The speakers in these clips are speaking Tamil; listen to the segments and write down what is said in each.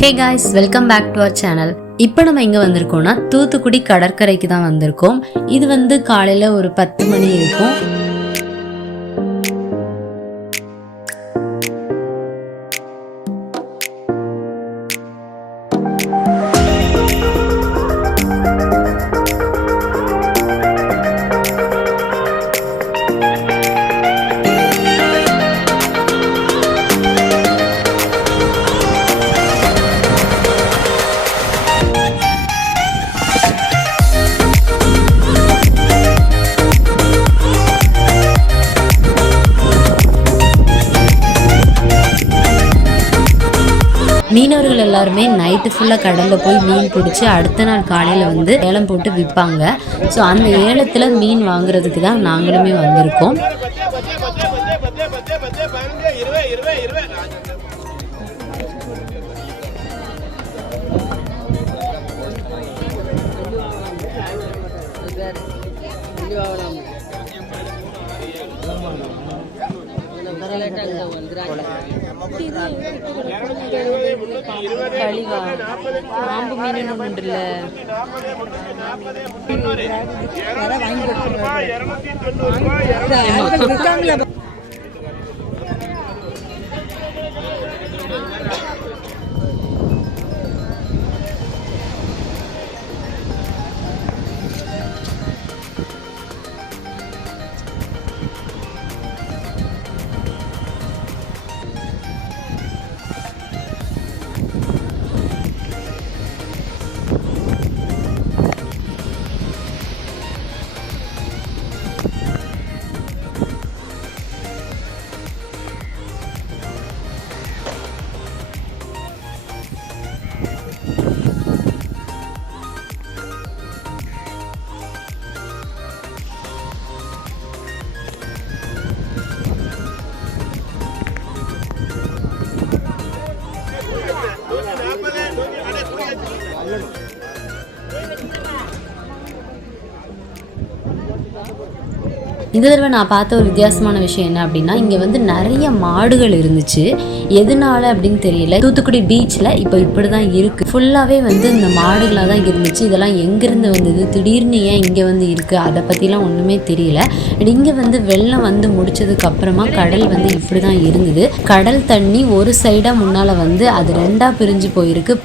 Hey guys, welcome back to our channel. இப்போ நம்ம எங்கே வந்திருக்கோம்னா தூத்துக்குடி கடற்கரைக்கு தான் வந்திருக்கோம். இது காலையில் ஒரு 10 மணி இருக்கும். மீனவர்கள் எல்லாருமே நைட்டு ஃபுல்லாக கடலில் போய் மீன் பிடிச்சி அடுத்த நாள் காலையில் ஏலம் போட்டு விற்பாங்க. ஸோ அந்த ஏலத்தில் மீன் வாங்குறதுக்கு தான் நாங்களுமே வந்திருக்கோம். பாம்பு மீன் ஒன்றுல இந்த தடவை நான் பார்த்த ஒரு வித்தியாசமான விஷயம் என்ன அப்படின்னா, இங்கே நிறைய மாடுகள் இருந்துச்சு. எதனால அப்படின்னு தெரியல. தூத்துக்குடி பீச்சில் இப்போ இப்படி தான் இருக்குது. ஃபுல்லாகவே இந்த மாடுகளாக தான் இருந்துச்சு. இதெல்லாம் எங்கேருந்து வந்தது, திடீர்னு ஏன் இங்கே இருக்குது, அதை பற்றிலாம் ஒன்றுமே தெரியல. இங்கே வெள்ளம் முடிச்சதுக்கப்புறமா கடல் இப்படி தான் இருந்தது. கடல் தண்ணி ஒரு சைடாக முன்னால் அது ரெண்டாக பிரிஞ்சு போயிருக்கு.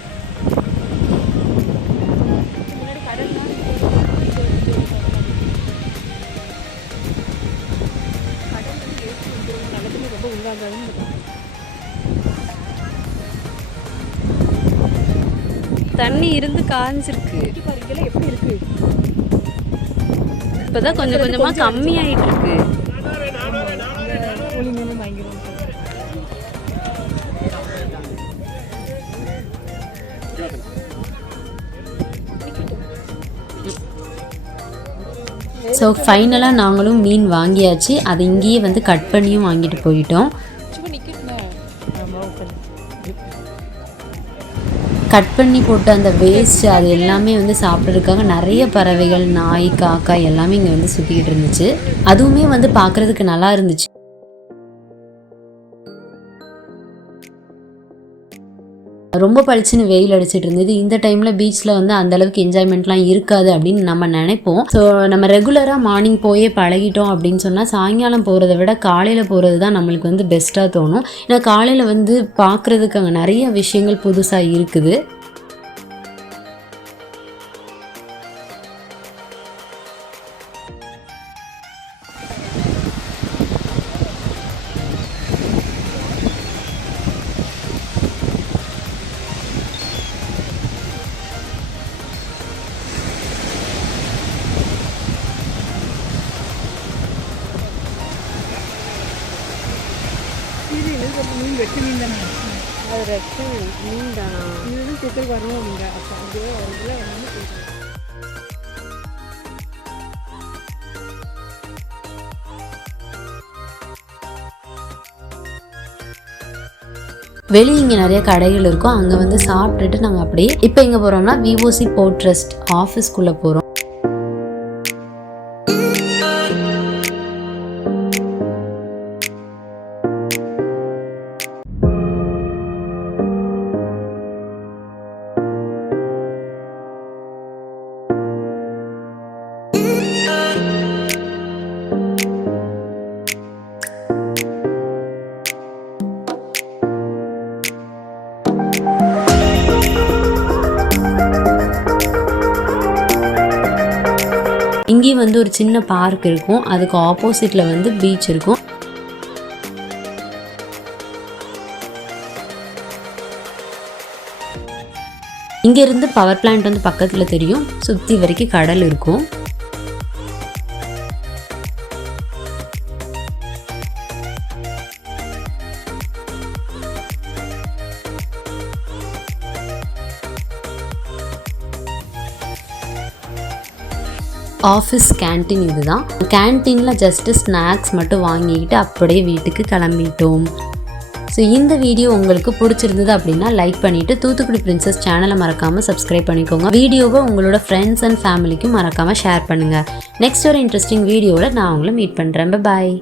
தண்ணி இருந்து காஞ்சிருக்கு. எப்படி இருக்கு இப்பதான் கொஞ்சம் கொஞ்சமா கம்மி ஆயிட்டு இருக்கு. ஸோ ஃபைனலாக நாங்களும் மீன் வாங்கியாச்சு. அது இங்கேயே கட் பண்ணியும் வாங்கிட்டு போயிட்டோம். கட் பண்ணி போட்டு அந்த வேஸ்ட் அது எல்லாமே சாப்பிட்றதுக்காக நிறைய பறவைகள், நாய், காக்கா எல்லாமே இங்கே சுற்றிக்கிட்டு இருந்துச்சு. அதுவுமே பார்க்குறதுக்கு நல்லா இருந்துச்சு. ரொம்ப பளிச்சுன்னு வெயில் அடிச்சிட்டு இருந்தது. இந்த டைமில் பீச்சில் அந்தளவுக்கு என்ஜாய்மெண்ட்லாம் இருக்காது அப்படின்னு நம்ம நினைப்போம். ஸோ நம்ம ரெகுலராக மார்னிங் போயே பழகிட்டோம் அப்படின்னு சொன்னால் சாயங்காலம் போகிறத விட காலையில் போகிறது தான் நம்மளுக்கு பெஸ்ட்டாக தோணும். ஏன்னா காலையில் பார்க்குறதுக்கு அங்கே நிறைய விஷயங்கள் புதுசாக இருக்குது. மீன் வெட்டு மீன் தானே, அது ரெட்டு மீன் தானா? இதுதான் சிக்கல் வரணும் நீங்கள். அப்போ அது ஒரு கிலோ வந்து வெளியே இங்கே நிறைய கடைகள் இருக்கும். அங்கே சாப்பிட்டுட்டு நாங்கள் அப்படியே இப்போ எங்கே போகிறோம்னா விஓசி போர்ட் ட்ரஸ்ட் ஆஃபீஸ்க்குள்ளே போகிறோம். இங்கேயும் வந்து ஒரு சின்ன பார்க் இருக்கும், அதுக்கு ஆப்போசிட்டில் வந்து பீச் இருக்கும். இங்கேருந்து பவர் பிளான்ட் வந்து பக்கத்தில் தெரியும், சுற்றி வரைக்கும் கடல் இருக்கும். ஆஃபீஸ் கேன்டீன் இதுதான். கேன்டீனில் ஜஸ்ட்டு ஸ்நாக்ஸ் மட்டும் வாங்கிக்கிட்டு அப்படியே வீட்டுக்கு கிளம்பிட்டோம். ஸோ இந்த வீடியோ உங்களுக்கு பிடிச்சிருந்தது அப்படின்னா லைக் பண்ணிவிட்டு தூத்துக்குடி பிரின்சஸ் சேனலை மறக்காமல் சப்ஸ்கிரைப் பண்ணிக்கோங்க. வீடியோவை உங்களோட ஃப்ரெண்ட்ஸ் அண்ட் ஃபேமிலிக்கும் மறக்காமல் ஷேர் பண்ணுங்கள். நெக்ஸ்ட் ஒரு இன்ட்ரெஸ்டிங் வீடியோவில் நான் உங்களை மீட் பண்ணுறேன். பாய்.